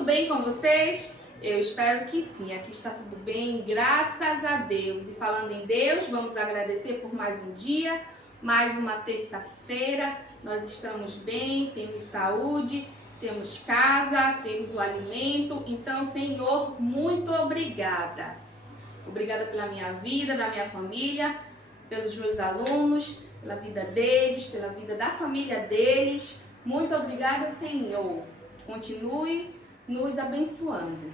tudo bem com vocês? Eu espero que sim, aqui está tudo bem, graças a Deus. E falando em Deus, vamos agradecer por mais um dia, mais uma terça-feira. Nós estamos bem, temos saúde, temos casa, temos o alimento. Então, Senhor, muito obrigada. Obrigada pela minha vida, da minha família, pelos meus alunos, pela vida deles, pela vida da família deles. Muito obrigada, Senhor. Continue nos abençoando.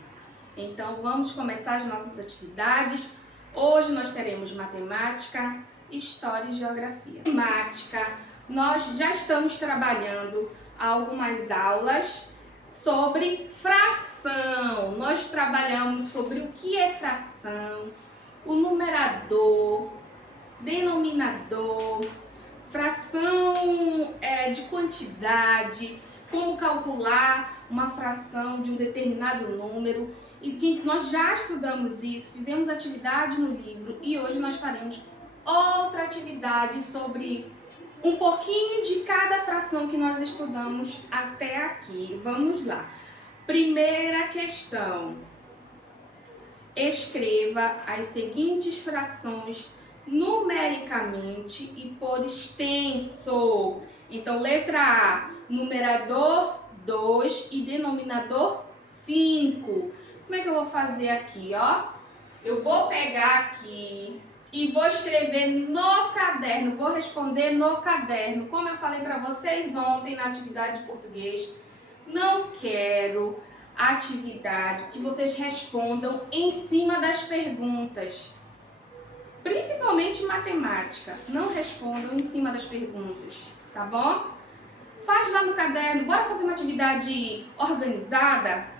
Então, vamos começar as nossas atividades. Hoje nós teremos matemática, história e geografia. Matemática, nós já estamos trabalhando algumas aulas sobre fração. Nós trabalhamos sobre o que é fração, o numerador, denominador, fração de quantidade, como calcular uma fração de um determinado número. E nós já estudamos isso, fizemos atividade no livro e hoje nós faremos outra atividade sobre um pouquinho de cada fração que nós estudamos até aqui. Vamos lá. Primeira questão. Escreva as seguintes frações numericamente e por extenso. Então, letra A, numerador 2 e denominador 5. Como é que eu vou fazer aqui, ó? Eu vou pegar aqui e vou escrever no caderno, vou responder no caderno. Como eu falei para vocês ontem na atividade de português, não quero atividade que vocês respondam em cima das perguntas. Principalmente matemática, não respondam em cima das perguntas, tá bom? Faz lá no caderno, bora fazer uma atividade organizada.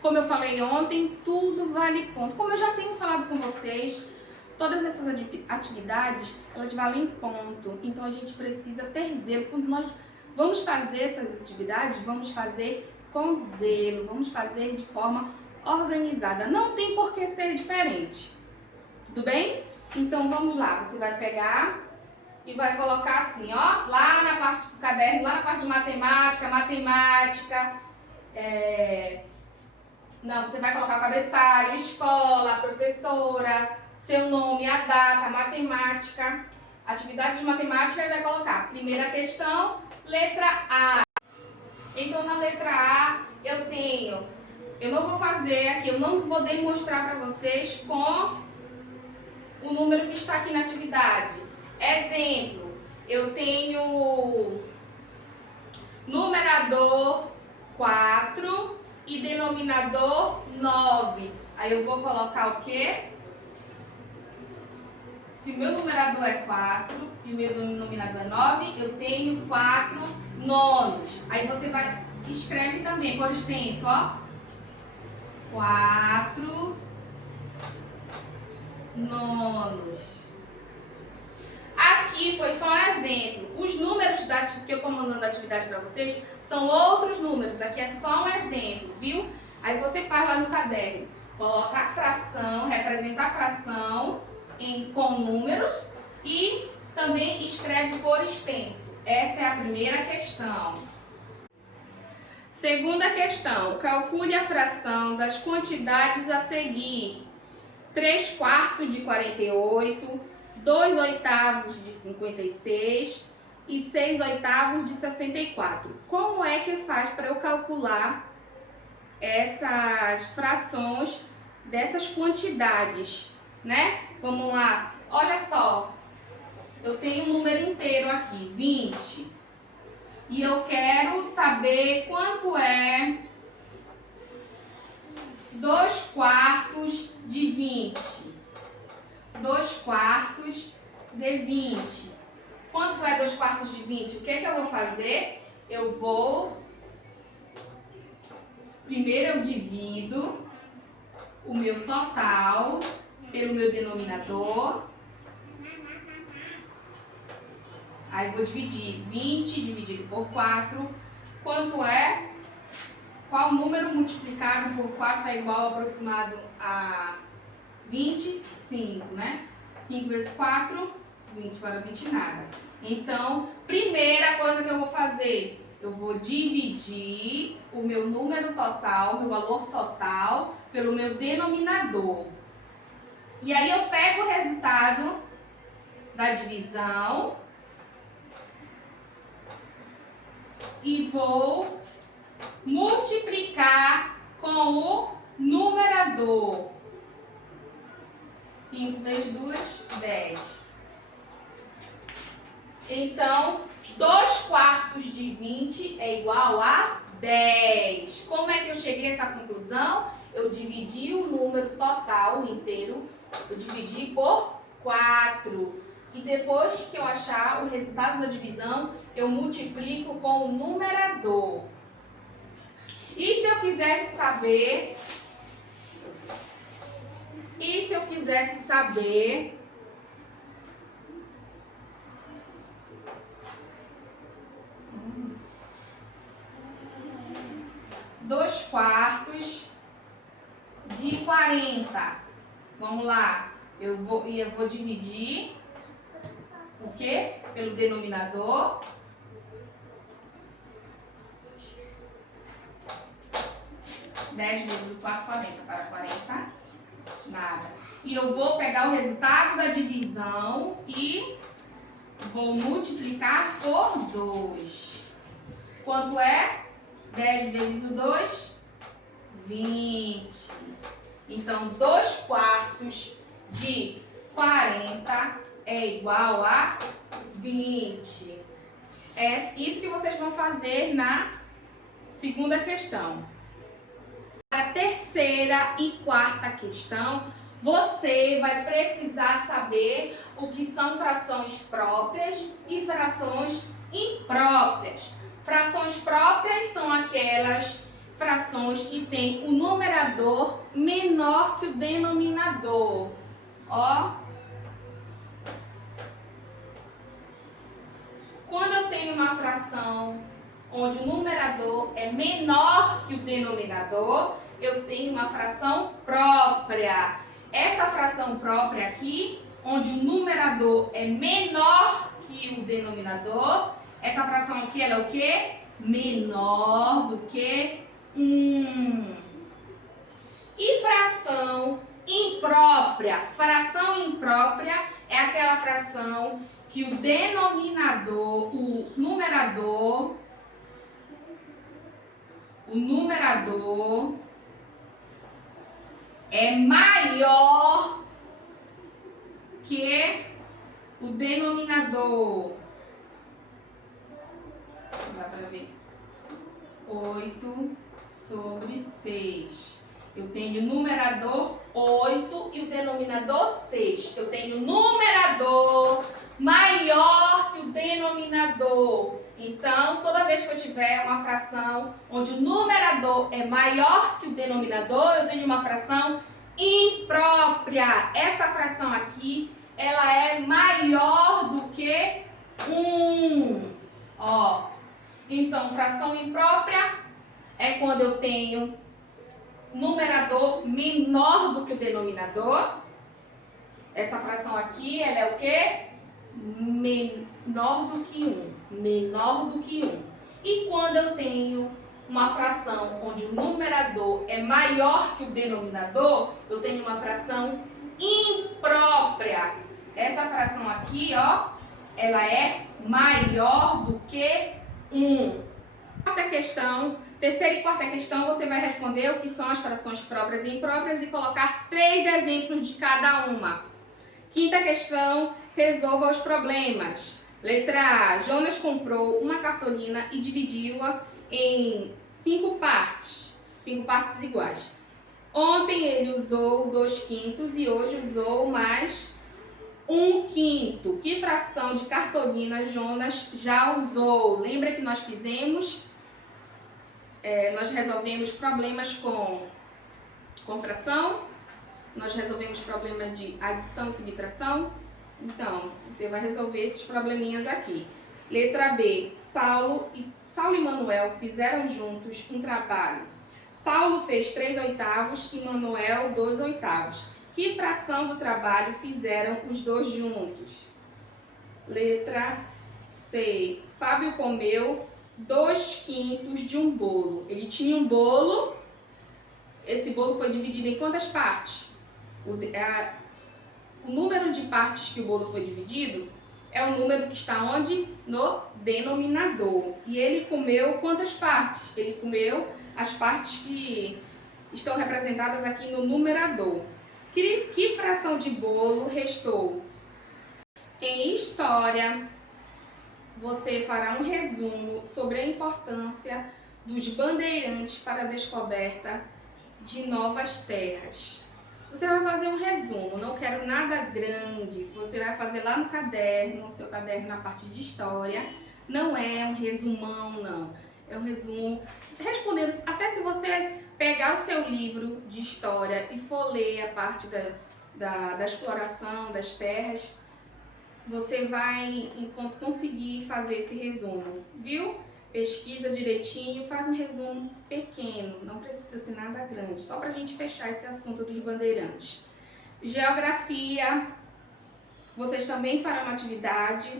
Como eu falei ontem, tudo vale ponto. Como eu já tenho falado com vocês, todas essas atividades, elas valem ponto. Então a gente precisa ter zelo. Quando nós vamos fazer essas atividades, vamos fazer com zelo, vamos fazer de forma organizada. Não tem por que ser diferente, tudo bem? Então vamos lá, você vai pegar e vai colocar assim, ó, lá na parte do caderno, lá na parte de matemática, não, você vai colocar o cabeçalho, escola, professora, seu nome, a data, matemática, atividade de matemática, vai colocar primeira questão, letra A. Então na letra A eu não vou fazer aqui, eu não vou demonstrar para vocês com o número que está aqui na atividade. Exemplo, eu tenho numerador 4 e denominador 9. Aí eu vou colocar o quê? Se o meu numerador é 4 e o meu denominador é 9, eu tenho 4 nonos. Aí você vai, escreve também por extenso, ó. 4 nonos. Aqui foi só um exemplo. Os números que eu estou mandando a atividade para vocês são outros números. Aqui é só um exemplo, viu? Aí você faz lá no caderno. Coloca a fração, representa a fração com números e também escreve por extenso. Essa é a primeira questão. Segunda questão. Calcule a fração das quantidades a seguir. 3/4 de 48, 2/8 de 56 e 6/8 de 64. Como é que faz para eu calcular essas frações dessas quantidades, né? Vamos lá, olha só, eu tenho um número inteiro aqui, 20, e eu quero saber quanto é 2/4 de 20. 2/4 de 20. Quanto é 2/4 de 20? O que é que eu vou fazer? Primeiro eu divido o meu total pelo meu denominador. Aí vou dividir 20 dividido por 4. Quanto é? Qual número multiplicado por 4 é igual aproximado a 25, né? 5 vezes 4, 20 para 20 nada. Então, primeira coisa que eu vou fazer, Eu vou dividir o meu número total, meu valor total, pelo meu denominador. E aí eu pego o resultado da divisão e vou multiplicar com o numerador. 5 vezes 2, 10. Então, 2/4 de 20 é igual a 10. Como é que eu cheguei a essa conclusão? Eu dividi o número total inteiro, eu dividi por 4. E depois que eu achar o resultado da divisão, eu multiplico com o numerador. E se eu quisesse saber... 2/4 de 40. Vamos lá. Eu vou dividir o quê? Pelo denominador. 10 vezes 4, 40. Para 40, nada. E eu vou pegar o resultado da divisão e vou multiplicar por 2. Quanto é? 10 vezes o 2? 20. Então, 2/4 de 40 é igual a 20. É isso que vocês vão fazer na segunda questão. Para a terceira e quarta questão, você vai precisar saber o que são frações próprias e frações impróprias. Frações próprias são aquelas frações que têm o numerador menor que o denominador. Ó. Quando eu tenho uma fração onde o numerador é menor que o denominador, eu tenho uma fração própria. Essa fração própria aqui, onde o numerador é menor que o denominador, essa fração aqui ela é o quê? Menor do que 1. E fração imprópria? Fração imprópria é aquela fração que o denominador, o numerador é maior que o denominador. Dá para ver? 8/6. Eu tenho o numerador 8 e o denominador 6. Eu tenho o numerador maior que o denominador. Então, toda vez que eu tiver uma fração onde o numerador é maior que o denominador, eu tenho uma fração imprópria. Essa fração aqui, ela é maior do que 1. Ó. Então, fração imprópria é quando eu tenho numerador menor do que o denominador. Essa fração aqui, ela é o quê? Menor do que 1. Menor do que 1. E quando eu tenho uma fração onde o numerador é maior que o denominador, eu tenho uma fração imprópria. Essa fração aqui, ó, ela é maior do que 1. Quarta questão, terceira e quarta questão, você vai responder o que são as frações próprias e impróprias e colocar 3 exemplos de cada uma. Quinta questão, resolva os problemas. Letra A, Jonas comprou uma cartolina e dividiu-a em 5 partes iguais. Ontem ele usou 2/5 e hoje usou mais 1/5. Que fração de cartolina Jonas já usou? Lembra que nós fizemos? Nós resolvemos problemas com fração? Nós resolvemos problema de adição e subtração? Então, você vai resolver esses probleminhas aqui. Letra B, Saulo e Manuel fizeram juntos um trabalho. Saulo fez 3/8 e Manuel 2/8. Que fração do trabalho fizeram os dois juntos? Letra C, Fábio comeu 2/5 de um bolo. Ele tinha um bolo, esse bolo foi dividido em quantas partes? O número de partes que o bolo foi dividido é o número que está onde? No denominador. E ele comeu quantas partes? Ele comeu as partes que estão representadas aqui no numerador. Que fração de bolo restou? Em história, você fará um resumo sobre a importância dos bandeirantes para a descoberta de novas terras. Você vai fazer um resumo, não quero nada grande, você vai fazer lá no caderno, no seu caderno na parte de história. Não é um resumão, não. É um resumo, respondendo, até se você pegar o seu livro de história e for ler a parte da exploração das terras, você vai, enquanto conseguir fazer esse resumo, viu? Pesquisa direitinho, faz um resumo pequeno, não precisa ser nada grande, só para a gente fechar esse assunto dos bandeirantes. Geografia, vocês também farão uma atividade,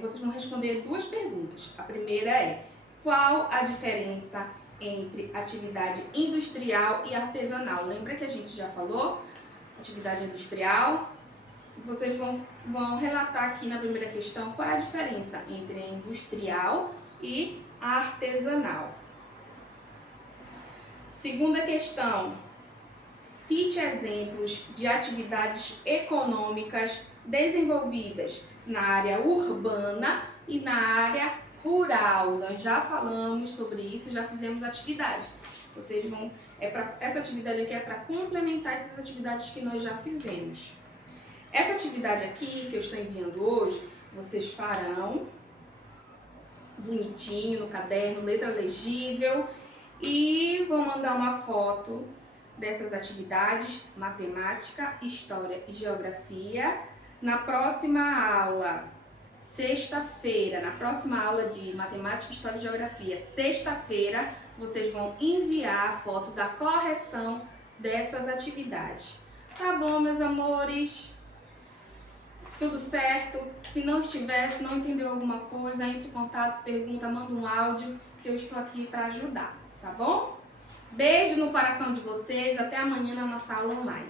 vocês vão responder 2 perguntas. A primeira é, qual a diferença entre atividade industrial e artesanal? Lembra que a gente já falou? Atividade industrial. Vocês vão relatar aqui na primeira questão qual é a diferença entre a industrial e a artesanal. Segunda questão, cite exemplos de atividades econômicas desenvolvidas na área urbana e na área rural. Nós já falamos sobre isso, já fizemos atividade. Vocês vão, essa atividade aqui é para complementar essas atividades que nós já fizemos. Essa atividade aqui que eu estou enviando hoje, vocês farão bonitinho no caderno, letra legível, e vão mandar uma foto dessas atividades, matemática, história e geografia, na próxima aula, sexta-feira, na próxima aula de matemática, história e geografia, sexta-feira, vocês vão enviar a foto da correção dessas atividades. Tá bom, meus amores? Tudo certo? Se não estiver, se não entendeu alguma coisa, entre em contato, pergunta, manda um áudio, que eu estou aqui para ajudar, tá bom? Beijo no coração de vocês, até amanhã na nossa aula online.